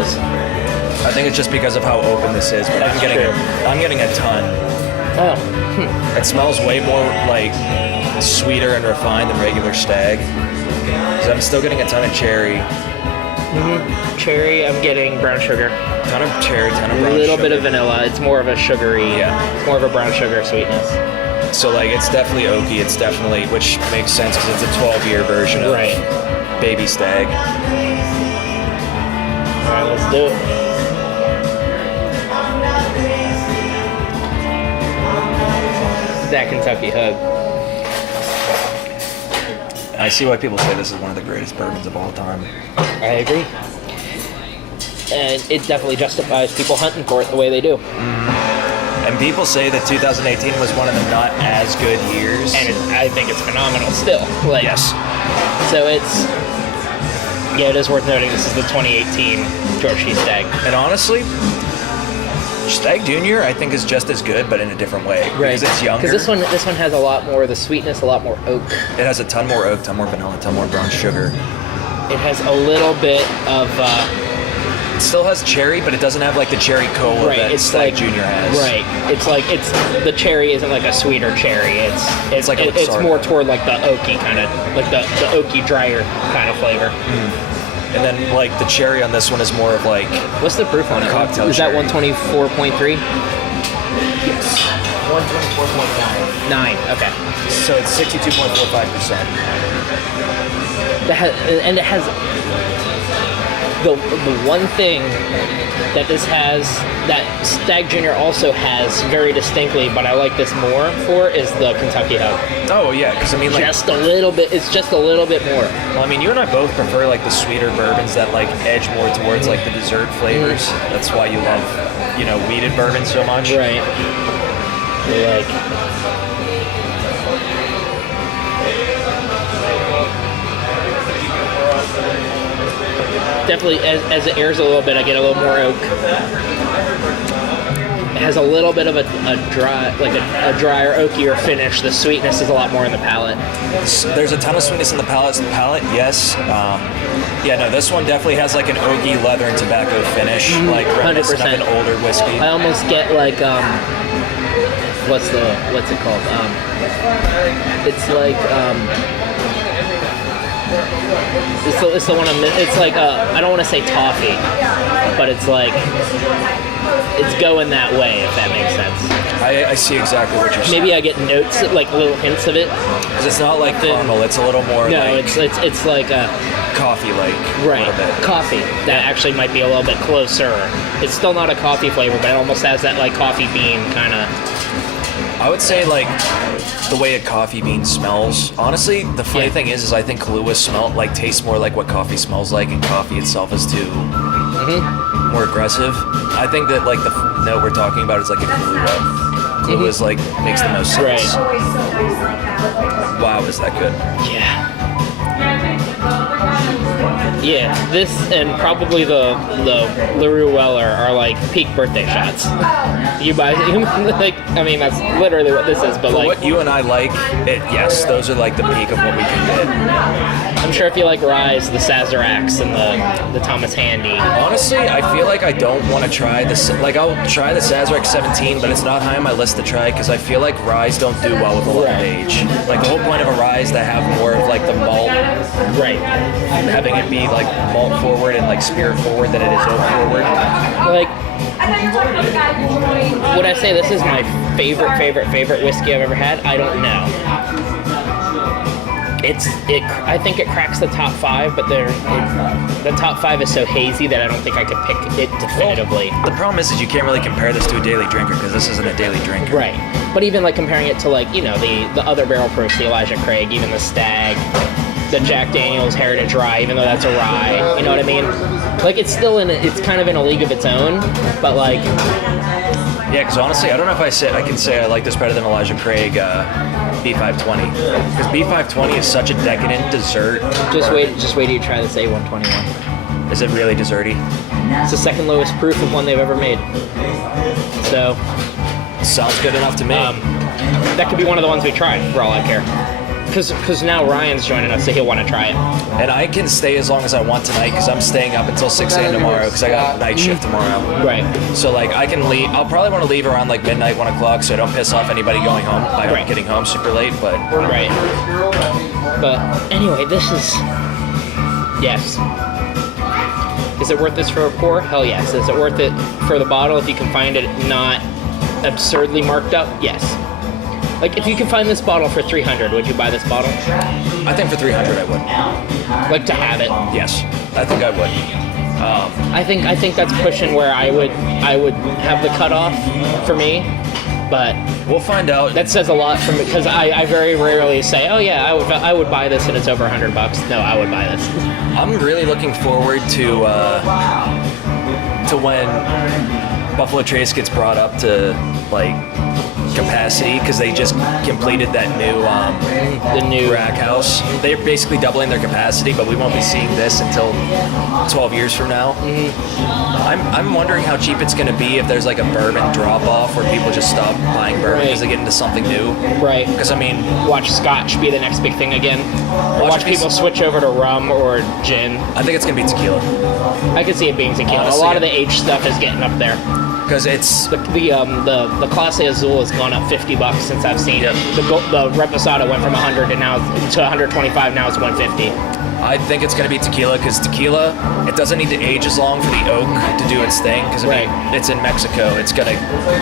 nose. I think it's just because of how open this is, but I'm getting a ton. Oh. It smells way more like sweeter and refined than regular Stagg. So I'm still getting a ton of cherry. Mm-hmm. Cherry, I'm getting brown sugar. Ton of cherry, ton of brown sugar. A little bit of vanilla. It's more of a sugary, it's more of a brown sugar sweetness. So like it's definitely oaky. It's definitely, which makes sense because it's a 12-year version of Baby Stagg. All right, let's do it. That Kentucky Hug. I see why people say this is one of the greatest bourbons of all time. I agree. And it definitely justifies people hunting for it the way they do. And people say that 2018 was one of the not as good years. And I think it's phenomenal still. Like, yes. So it is worth noting this is the 2018 George T. Stagg. And honestly, Stagg Jr. I think is just as good, but in a different way. Right. Because it's younger. Because this one has a lot more of the sweetness, a lot more oak. It has a ton more oak, ton more vanilla, ton more brown sugar. It has a little bit of... it still has cherry, but it doesn't have like the cherry cola that Stagg Jr. has. Right. It's the cherry isn't like a sweeter cherry. It's more toward like the oaky kind of, like the oaky drier kind of flavor. And then like the cherry on this one is more of like... What's the proof on it? Cocktail Is cherry. that 124.3? Yes. 124.9. 9, okay. So it's 62.45%. And it has the one thing that this has, that Stagg Jr. also has very distinctly, but I like this more for, is the Kentucky Hug. Oh yeah, because I mean like... Just a little bit, it's just a little bit more. Well, I mean, you and I both prefer like the sweeter bourbons that like edge more towards like the dessert flavors. That's why you love, wheated bourbon so much. Right. Like... Definitely, as it airs a little bit, I get a little more oak. It has a little bit of a dry, like a drier, oakier finish. The sweetness is a lot more in the palate. There's a ton of sweetness in the palate, yes. This one definitely has like an oaky leather and tobacco finish, like reminiscent of an older whiskey. I almost get like what's it called? It's like it's the one it's like I don't want to say toffee, but it's like it's going that way, if that makes sense. I see exactly what you're saying. Maybe I get notes, like little hints of it. Because it's not like caramel, it's a little more it's like a coffee-like. Right, coffee. That actually might be a little bit closer. It's still not a coffee flavor, but it almost has that like coffee bean kind of... I would say like the way a coffee bean smells. Honestly, the funny thing is I think Kahlua tastes more like what coffee smells like, and coffee itself is too more aggressive. I think that like the note we're talking about is like a Kahlua. Kahlua is like makes the most sense. Right. Wow, is that good? Yeah. Yeah, this and probably the LaRue Weller are like peak birthday shots. You buy like, I mean, that's literally what this is, but for like what you and I like, yes, those are like the peak of what we can get. I'm sure if you like Rise, the Sazeracs and the Thomas Handy. Honestly, I feel like I don't want to try this. Like I'll try the Sazerac 17, but it's not high on my list to try because I feel like Rise don't do well with a lot of age. Like the whole point of a Rise to have more of like the malt, having it be like malt forward and like spirit forward than it is oak forward. Like, would I say this is my favorite whiskey I've ever had? I don't know. I think it cracks the top 5, but the top 5 is so hazy that I don't think I could pick it definitively. Well, the problem is you can't really compare this to a daily drinker because this isn't a daily drinker. Right. But even like comparing it to like, the other barrel proofs, the Elijah Craig, even the Stagg, the Jack Daniel's Heritage Rye, even though that's a rye, you know what I mean? Like it's still it's kind of in a league of its own, but like... Yeah, because honestly, I don't know if I can say I like this better than Elijah Craig B520. Because B520 is such a decadent dessert. Just wait till you try this A121. Is it really desserty? It's the second lowest proof of one they've ever made. So... Sounds good enough to me. That could be one of the ones we tried, for all I care. Because now Ryan's joining us, so he'll want to try it. And I can stay as long as I want tonight because I'm staying up until 6 a.m. tomorrow because I got night shift tomorrow. Right. So like I can leave. I'll probably want to leave around like midnight, 1 o'clock, so I don't piss off anybody going home by getting home super late. But right. But anyway, this is yes. Is it worth this for a pour? Hell yes. Is it worth it for the bottle if you can find it not absurdly marked up? Yes. Like, if you can find this bottle for $300, would you buy this bottle? I think for $300 I would. Like, to have it? Yes, I think I would. I think that's pushing where I would have the cutoff for me, but we'll find out. That says a lot from me because I very rarely say, oh yeah, I would buy this and it's over $100. No, I would buy this. I'm really looking forward to when Buffalo Trace gets brought up to like capacity because they just completed that new rack house. They're basically doubling their capacity, but we won't be seeing this until 12 years from now. I'm wondering how cheap it's going to be if there's like a bourbon drop off where people just stop buying bourbon because they get into something new. Right. Because I mean, watch Scotch be the next big thing again. Or watch people switch over to rum or gin. I think it's going to be tequila. I could see it being tequila. Honestly, a lot of the aged stuff is getting up there. Because it's the Clase Azul has gone up $50 since I've seen it. The Reposado went from 100 to 125. Now it's 150. I think it's going to be tequila because tequila, it doesn't need to age as long for the oak to do its thing because I mean, it's in Mexico. It's gonna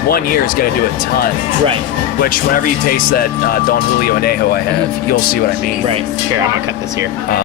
1 year is gonna do a ton. Right. Which whenever you taste that Don Julio Anejo I have, you'll see what I mean. Right. Here, I'm gonna cut this here.